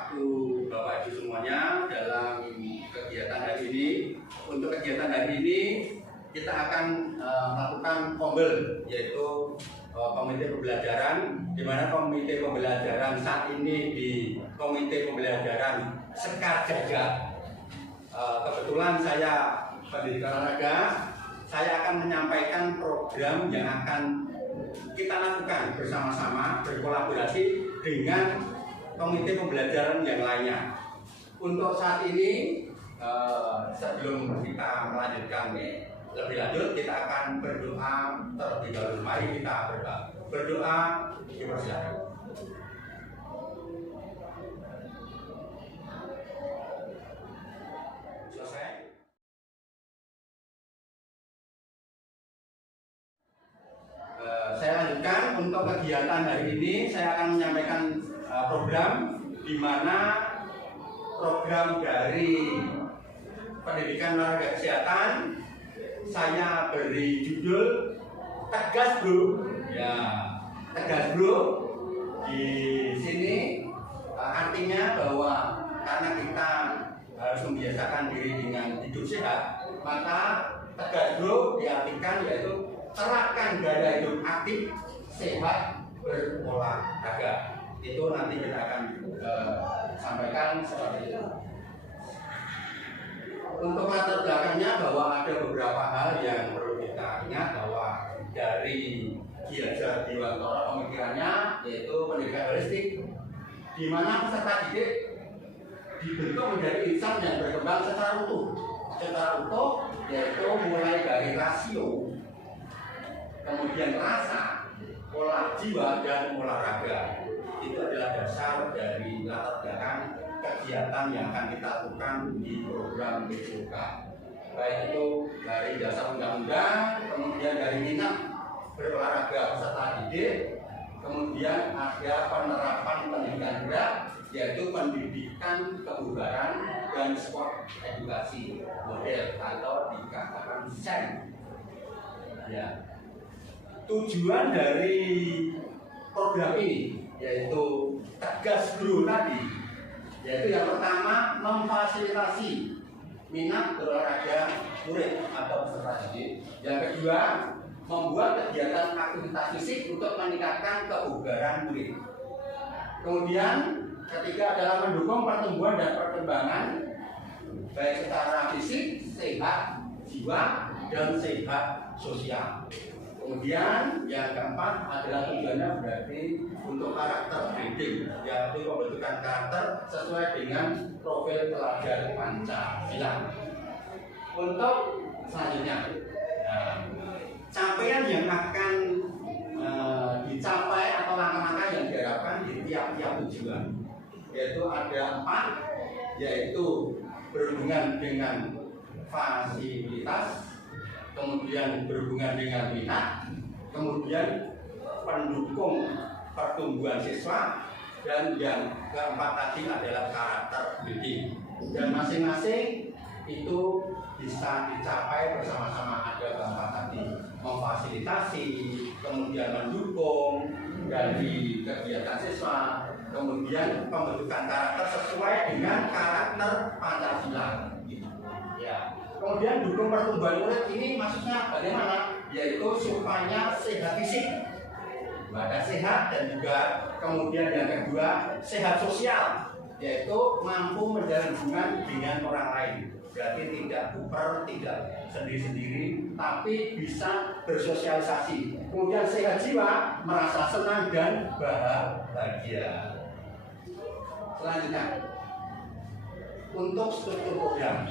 waktu Bapak Ibu semuanya dalam kegiatan hari ini. Untuk kegiatan hari ini kita akan melakukan kombel, yaitu komite pembelajaran, di mana komite pembelajaran saat ini di komite pembelajaran Sekar Jagad. Kebetulan saya pendidikan olahraga, saya akan menyampaikan program yang akan kita lakukan bersama-sama berkolaborasi dengan komite pembelajaran yang lainnya. Untuk saat ini, sebelum kita melanjutkan lebih lanjut, kita akan berdoa terlebih dahulu. Mari kita berdoa. Dipersilakan. Selesai. Saya lanjutkan. Untuk kegiatan hari ini saya akan menyampaikan program di mana program dari pendidikan olahraga kesehatan saya beri judul Tegas Bro. Ya, tegas bro. Di sini artinya bahwa karena kita harus membiasakan diri dengan hidup sehat, maka tegas bro diartikan yaitu terapkan gaya hidup aktif, sehat, berolahraga. Itu nanti kita akan sampaikan seperti itu. Untuk latar belakangnya bahwa ada beberapa hal yang perlu kita ingat, bahwa dari Ki Hajar Dewantara pemikirannya yaitu pendidikan holistik, di mana peserta didik dibentuk menjadi insan yang berkembang secara utuh. Secara utuh yaitu mulai dari rasio, kemudian rasa, pola jiwa, dan olahraga. Itu adalah dasar dari latar belakang kegiatan yang akan kita lakukan di program PJOK. Baik itu dari dasar undang-undang, kemudian dari minat berolahraga peserta didik, kemudian ada penerapan pendidikan gerak, yaitu pendidikan kebugaran dan sport edukasi model atau dikatakan SEM. Ya. Tujuan dari program ini yaitu Tegas Bro tadi, yaitu yang pertama memfasilitasi minat berolahraga murid atau peserta didik. Yang kedua, membuat kegiatan aktivitas fisik untuk meningkatkan kebugaran murid. Kemudian ketiga adalah mendukung pertumbuhan dan perkembangan baik secara fisik, sehat jiwa, dan sehat sosial. Kemudian yang keempat adalah tujuannya berarti untuk karakter building, yaitu pembentukan karakter sesuai dengan profil teladan Pancasila. Untuk selanjutnya, capaian yang akan dicapai atau langkah-langkah yang diharapkan di tiap-tiap tujuan, yaitu ada 4, yaitu berhubungan dengan fasilitas, kemudian berhubungan dengan minat, kemudian pendukung pertumbuhan siswa, dan yang keempat tadi adalah karakter building. Dan masing-masing itu bisa dicapai bersama-sama. Ada keempat tadi, memfasilitasi, kemudian mendukung dari kegiatan siswa, kemudian pembentukan karakter sesuai dengan karakter Pancasila. Ya. Kemudian dukung pertumbuhan murid ini maksudnya bagaimana? Yaitu supaya sehat fisik, badan sehat, dan juga kemudian yang kedua sehat sosial, yaitu mampu menjalin hubungan dengan orang lain. Berarti tidak kuper, tidak sendiri-sendiri, tapi bisa bersosialisasi. Kemudian sehat jiwa, merasa senang dan bahagia. Selanjutnya, untuk struktur program.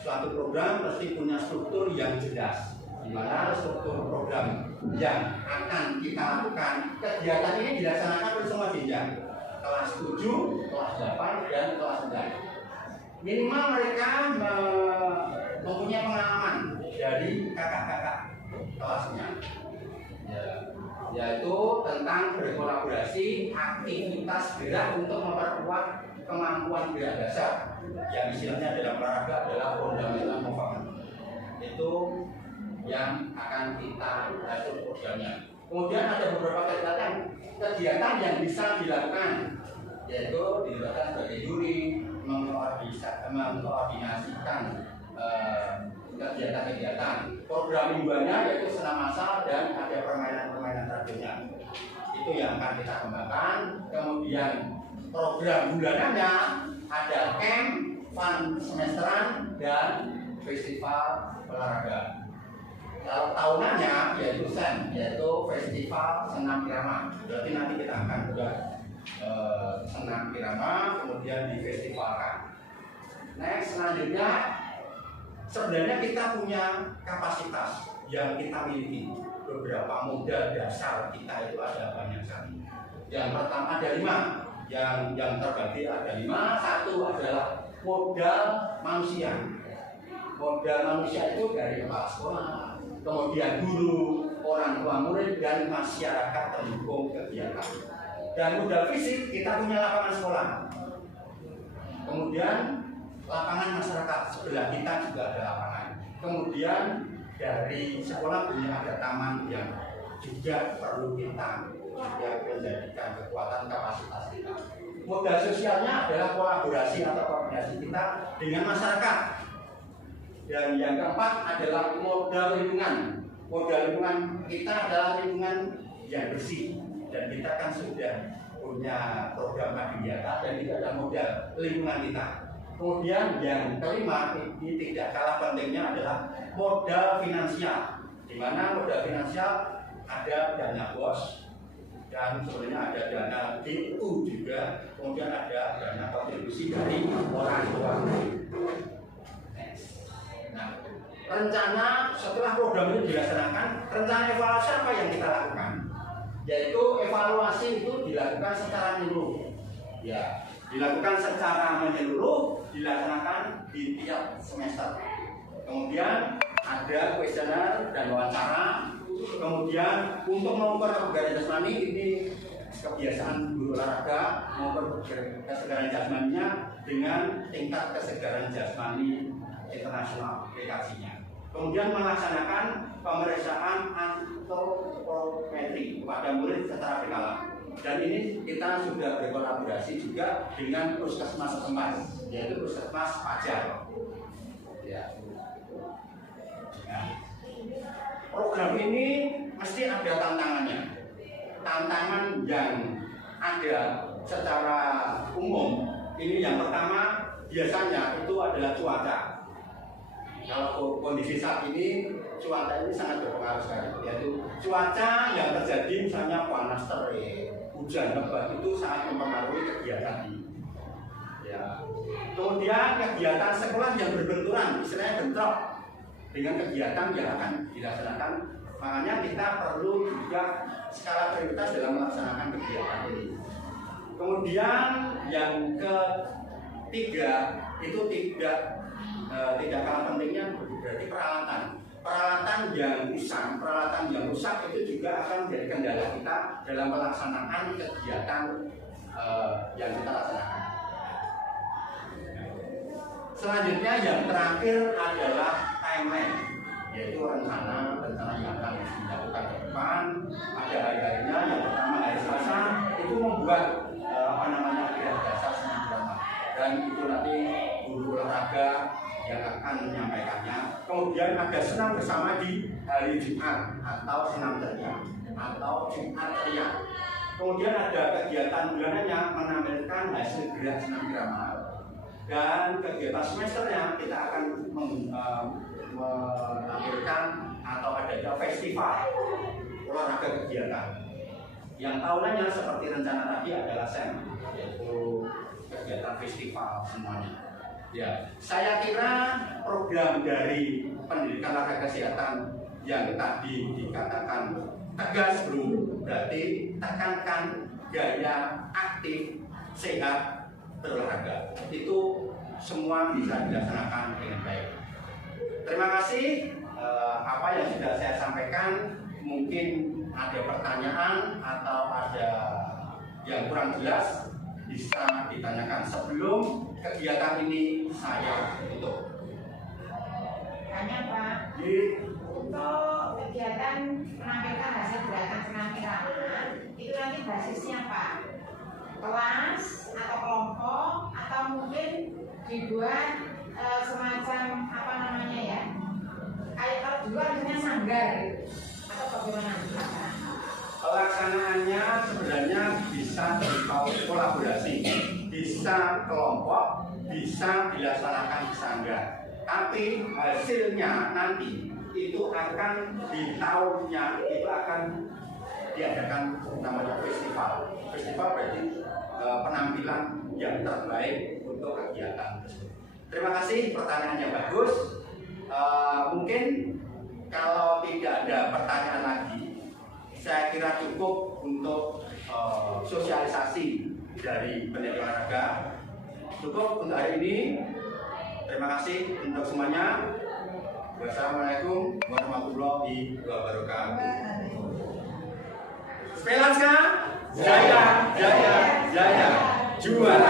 Suatu program pasti punya struktur yang jelas, di mana struktur program yang akan kita lakukan. Kegiatan ini dilaksanakan oleh semua jenjang, kelas 7, kelas 8, dan kelas 9. Minimal mereka mempunyai pengalaman dari kakak-kakak kelasnya, yaitu tentang berkolaborasi, aktivitas gerak untuk memperkuat kemampuan gerak dasar, yang istilahnya dalam olahraga adalah fundamental movement. Itu yang akan kita atur programnya. Kemudian ada beberapa kegiatan yang bisa dilakukan, yaitu dilibatkan sebagai juri, mengkoordinasikan kegiatan-kegiatan. Program mingguannya yaitu senam massal dan ada permainan-permainan tradisional. Itu yang akan kita kembangkan. Kemudian program bulanannya ada camp, fun semesteran, dan festival olahraga. Kalau tahunannya yaitu SEM, yaitu Festival Senam Irama. Berarti nanti kita akan buat senam irama, kemudian difestivalkan. Next, selanjutnya sebenarnya kita punya kapasitas yang kita miliki. Beberapa modal dasar kita itu ada banyak sekali. Yang pertama ada 5, yang terbagi ada 5. Satu adalah modal manusia. Modal manusia itu dari kepala sekolah, kemudian guru, orang tua murid, dan masyarakat pendukung kegiatan. Dan modal fisik kita punya lapangan sekolah, kemudian lapangan masyarakat sebelah kita juga ada lapangan. Kemudian dari sekolah punya ada taman yang juga perlu kita menjadikan kekuatan kapasitas kita. Modal sosialnya adalah kolaborasi atau koordinasi kita dengan masyarakat. Dan yang keempat adalah modal lingkungan. Modal lingkungan kita adalah lingkungan yang bersih. Dan kita kan sudah punya program Adiwiyata dan itu adalah modal lingkungan kita. Kemudian yang kelima, ini tidak kalah pentingnya adalah modal finansial. Di mana modal finansial ada dana BOS dan sebenarnya ada dana DU juga. Kemudian ada dana kontribusi dari orang tua. Nah, rencana setelah program ini dilaksanakan, rencana evaluasi apa yang kita lakukan? Yaitu evaluasi itu dilakukan secara menyeluruh. Ya, dilakukan secara menyeluruh, dilaksanakan di tiap semester. Kemudian ada kuesioner dan wawancara. Kemudian untuk mengukur kebugaran jasmani ini kebiasaan guru olahraga mengukur kesegaran jasmaninya dengan tingkat kesegaran jasmani internasional aplikasinya. Kemudian melaksanakan pemeriksaan antropometri kepada murid secara berkala. Dan ini kita sudah berkolaborasi juga dengan puskesmas setempat, yaitu puskesmas Pajar. Ya. Nah, program ini mesti ada tantangannya. Tantangan yang ada secara umum ini yang pertama biasanya itu adalah cuaca. Kalau kondisi saat ini cuaca ini sangat berpengaruh sekali, yaitu cuaca yang terjadi misalnya panas terik, hujan lebat itu sangat mempengaruhi kegiatan ini. Ya. Kemudian kegiatan sekolah yang berbenturan, istilahnya bentrok dengan kegiatan yang akan dilaksanakan. Makanya kita perlu juga skala prioritas dalam melaksanakan kegiatan ini. Kemudian yang ketiga itu tidak kalah pentingnya berarti peralatan yang rusak itu juga akan menjadi kendala kita dalam pelaksanaan kegiatan yang kita laksanakan. Selanjutnya yang terakhir adalah timeline, yaitu rencana yang akan dilakukan ke depan. Ada hari-harinya. Yang pertama hari Selasa itu membuat agenda dasar senam irama, dan itu nanti guru olahraga yang akan menyampaikannya. Kemudian ada senam bersama di hari Jumat atau senam ceria atau Jumat ceria. Kemudian ada kegiatan bulanannya menampilkan hasil gerak senam irama. Dan kegiatan semesternya kita akan menampilkan atau ada festival olahraga kegiatan. Yang tahunannya seperti rencana tadi adalah SEM, yaitu kegiatan festival semuanya. Ya, saya kira program dari pendidikan olahraga kesehatan yang tadi dikatakan tegas belum, berarti tekankan gaya aktif, sehat, berolahraga. Itu semua bisa dilaksanakan dengan baik. Terima kasih. Apa yang sudah saya sampaikan, mungkin ada pertanyaan atau ada yang kurang jelas bisa ditanyakan sebelum kegiatan ini saya tutup. Tanya Pak, untuk kegiatan menampilkan hasil gerakan senam irama itu nanti basisnya Pak? kelas atau kelompok atau mungkin dibuat semacam apa namanya ya, kayak kalau dulu artinya sanggar gitu. Atau bagaimana? Pelaksanaannya sebenarnya bisa kolaborasi, bisa kelompok, bisa dilaksanakan di sanggar. Tapi hasilnya nanti itu akan di tahunnya itu akan diadakan namanya festival. Festival berarti penampilan yang terbaik untuk kegiatan tersebut. Terima kasih, pertanyaannya bagus. Mungkin kalau tidak ada pertanyaan lagi, saya kira cukup untuk sosialisasi dari pendidikan olahraga. Cukup untuk hari ini. Terima kasih untuk semuanya. Wassalamualaikum warahmatullahi wabarakatuh. Spelanska, jaya, jaya, jaya, juara.